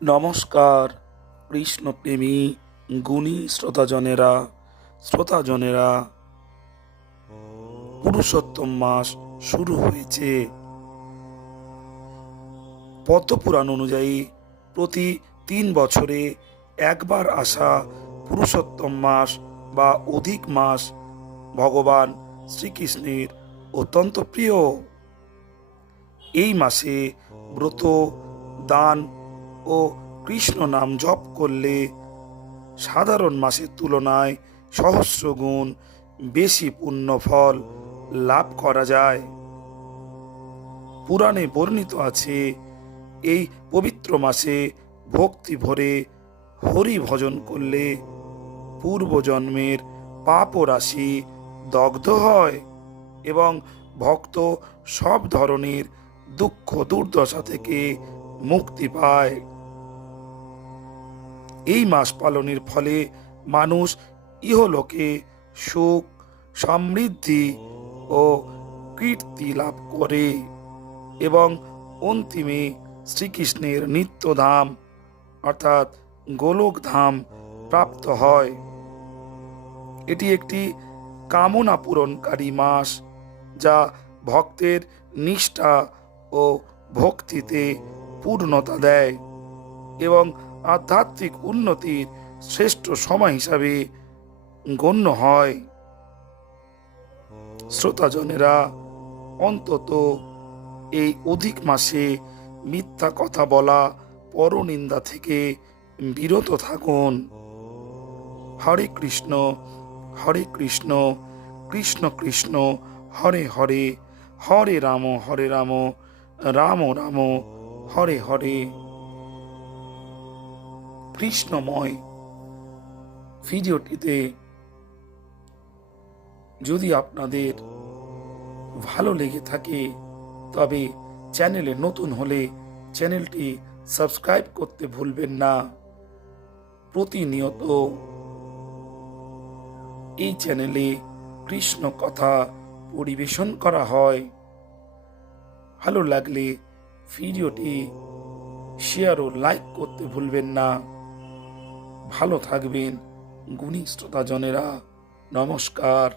নমস্কার কৃষ্ণপ্রেমী গুণী শ্রোতাজনেরা, পুরুষোত্তম মাস শুরু হয়েছে। পদ্মপুরাণ অনুযায়ী প্রতি 3 বছরে একবার আসা পুরুষোত্তম মাস বা অধিক মাস ভগবান শ্রীকৃষ্ণের অত্যন্ত প্রিয়। এই মাসে ব্রত, দান ও কৃষ্ণ নাম জপ করলে সাধারণ মাসের তুলনায় সহস্র গুণ বেশি পুণ্য ফল লাভ করা যায়। পুরাণে বর্ণিত আছে, এই পবিত্র মাসে ভক্তি ভরে হরি ভজন করলে পূর্বজন্মের পাপ রাশি দগ্ধ হয় এবং ভক্ত সব ধরনের দুঃখ দুর্দশা থেকে মুক্তি পায়। এই মাস পালনের ফলে মানুষ ইহলোকে সুখ, সমৃদ্ধি ও কীর্তি লাভ করে এবং অন্তিমে শ্রীকৃষ্ণের নিত্যধাম অর্থাৎ গোলকধাম প্রাপ্ত হয়। এটি একটি কামনা পূরণকারী মাস, যা ভক্তের নিষ্ঠা ও ভক্তিতে পূর্ণতা দেয় এবং আধ্যাত্মিক উন্নতির শ্রেষ্ঠ সময় হিসাবে গণ্য হয়। শ্রোতাজনেরা, অন্তত এই অধিক মাসে মিথ্যা কথা বলা, পরনিন্দা থেকে বিরত থাকুন। হরে কৃষ্ণ কৃষ্ণ কৃষ্ণ হরে হরে, হরে রাম রাম রাম হরে হরে। কৃষ্ণময় ভিডিওটিতে যদি আপনাদের ভালো লেগে থাকে, তবে চ্যানেলে নতুন হলে চ্যানেলটি সাবস্ক্রাইব করতে ভুলবেন না। প্রতিনিয়ত এই চ্যানেলে কৃষ্ণ কথা পরিবেশন করা হয়। ভালো লাগলে ভিডিওটি শেয়ার ও লাইক করতে ভুলবেন না। ভালো থাকবেন গুণী শ্রোতাজনেরা। নমস্কার।